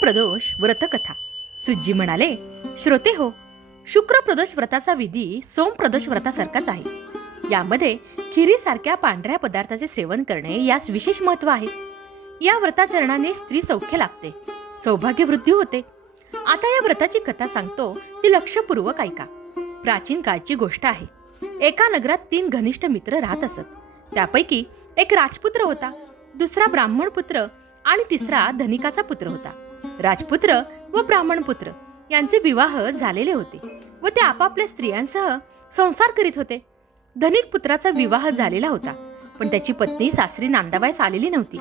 शुक्रप्रदोष व्रतकथा. सुज्जी म्हणाले श्रोते हो शुक्रप्रदोष व्रताचा विधी सोमप्रदोष व्रतासारखाच आहे. यामध्ये खिरीसारख्या पांढऱ्या पदार्थाचे सेवन करणे यास विशेष महत्त्व आहे. या व्रताचरणाने स्त्री सौख्य लाभते सौभाग्य वृद्धी होते. आता या व्रताची कथा सांगतो ती लक्षपूर्वक ऐका. प्राचीन काळची गोष्ट आहे. एका नगरात तीन घनिष्ठ मित्र राहत असत. त्यापैकी एक राजपुत्र होता दुसरा ब्राह्मण पुत्र आणि तिसरा धनिकाचा पुत्र होता. राजपुत्र व ब्राह्मणपुत्र यांचे विवाह झालेले होते व ते आपापल्या स्त्रियांसह संसार करीत होते. धनिक पुत्राचा विवाह झालेला होता पण त्याची पत्नी सासरी नांदाबाईस आलेली नव्हती.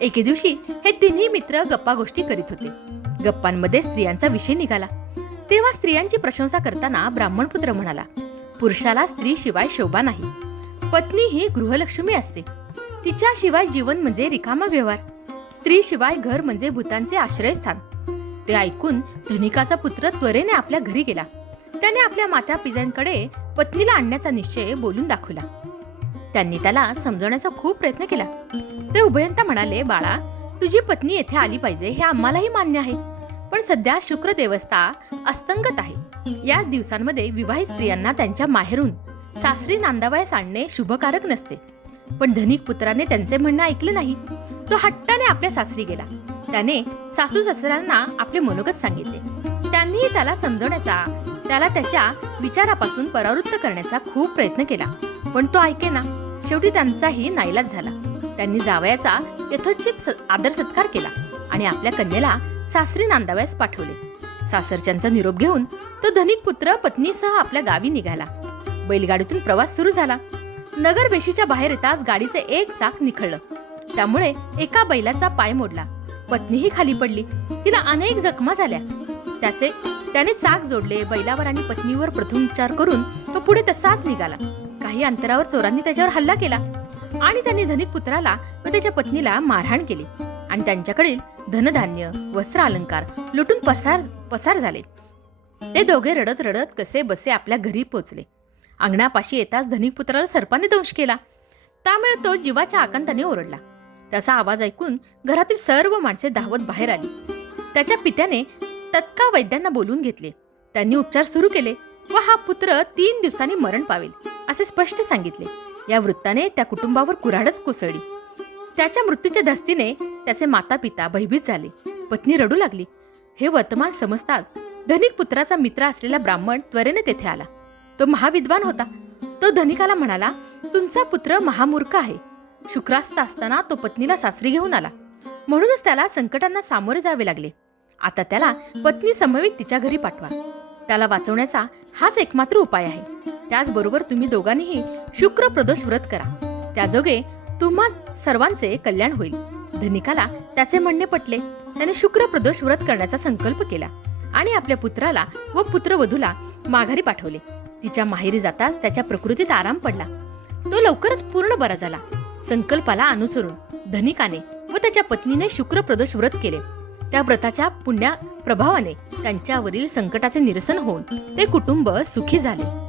एके दिवशी हे तिन्ही मित्र गप्पा गोष्टी करीत होते. गप्पांमध्ये स्त्रियांचा विषय निघाला. तेव्हा स्त्रियांची प्रशंसा करताना ब्राह्मण पुत्र म्हणाला पुरुषाला स्त्री शिवाय शोभा नाही. पत्नी ही गृहलक्ष्मी असते. तिच्याशिवाय जीवन म्हणजे रिकामा व्यवहार. स्त्रीशिवाय घर म्हणजे भूतांचे आश्रयस्थान. ते ऐकून धनिकाचा पुत्र त्वरेने आपल्या घरी गेला. त्याने आपल्या माता पित्यांकडे पत्नीला आणण्याचा निश्चय बोलून दाखवला. त्यांनी त्याला समजवण्याचा खूप प्रयत्न केला. ते उभयंता म्हणाले बाळा तुझी पत्नी येथे आली पाहिजे हे आम्हालाही मान्य आहे. पण सध्या शुक्र देवस्था अस्तंगत आहे. या दिवसांमध्ये विवाहित स्त्रियांना त्यांच्या माहेरून सासरी नांदावयास आणणे शुभकारक नसते. पण धनिक पुत्राने त्यांचे म्हणणं ऐकले नाही. तो हट्टाने आपल्या सासरी गेला. त्याने सासू सासऱ्यांना आपले मनोगत सांगितले. त्यांनीही त्याला समजवण्याचा त्याला त्याच्या विचारापासून परावृत्त करण्याचा खूप प्रयत्न केला. पण तो ऐकेना शेवटी त्यांचाही नाईलाज झाला. त्यांनी जावयाचा यथोचित आदर सत्कार केला आणि आपल्या कन्येला सासरी नांदावयास पाठवले. सासरच्यांचा निरोप घेऊन तो धनिक पुत्र पत्नीसह आपल्या गावी निघाला. बैलगाडीतून प्रवास सुरू झाला. नगर बेशीच्या बाहेर येताच गाडीचे एक चाक निखळलं. त्यामुळे एका बैलाचा पाय मोडला. पत्नीही खाली पडली. तिला अनेक जखमा झाल्या. त्याचे त्याने चाक जोडले बैलावर आणि पत्नीवर प्रथमोपचार करून तो पुढे तसाच निघाला. काही अंतरावर चोरांनी त्याच्यावर हल्ला केला. आणि त्यांनी धनिक पुत्राला व त्याच्या पत्नीला मारहाण केली. आणि त्यांच्याकडील धनधान्य वस्त्र अलंकार लुटून पसार पसार झाले. ते दोघे रडत रडत कसे बसे आपल्या घरी पोचले. अंगणापाशी येताच धनिक पुत्राला सर्पाने दंश केला. त्यामुळे तो जीवाच्या आकांताने ओरडला. त्याचा आवाज ऐकून घरातील सर्व माणसे धावत बाहेर आली. त्याच्या पित्याने तत्काळ वैद्यांना बोलवून घेतले. त्यांनी उपचार सुरू केले व हा पुत्र तीन दिवसांनी मरण पावेल असे स्पष्ट सांगितले. या वृत्ताने त्या कुटुंबावर कुऱ्हाडच कोसळली. त्याच्या मृत्यूच्या धस्तीने त्याचे माता पिता भयभीत झाले. पत्नी रडू लागली. हे वर्तमान समजताच धनिक पुत्राचा मित्र असलेला ब्राह्मण त्वरेने तेथे आला. तो महाविद्वान होता. तो धनिकाला म्हणाला तुमचा पुत्र महामूर्ख आहे. शुक्रास्त असताना तो पत्नीला सासरी घेऊन आला. म्हणूनच त्याला संकटांना सामोरे जावे लागले. आता त्याला पत्नी समवेत तिच्या घरी पाठवा. त्याला वाचवण्याचा हाच एकमात्र उपाय आहे. त्याचबरोबर तुम्ही दोघांनीही शुक्र प्रदोष व्रत करा. त्याजोगे तुम्हा सर्वांचे कल्याण होईल. धनिकाला त्याचे म्हणणे पटले. त्याने शुक्र प्रदोष व्रत करण्याचा संकल्प केला आणि आपल्या पुत्राला व पुत्रवधूला माघारी पाठवले. तिच्या माहेरी जाताच त्याच्या प्रकृतीत आराम पडला. तो लवकरच पूर्ण बरा झाला. संकल्पाला अनुसरून धनिकाने व त्याच्या पत्नीने शुक्र प्रदोष व्रत केले. त्या व्रताच्या पुण्या प्रभावाने त्यांच्यावरील संकटाचे निरसन होऊन ते कुटुंब सुखी झाले.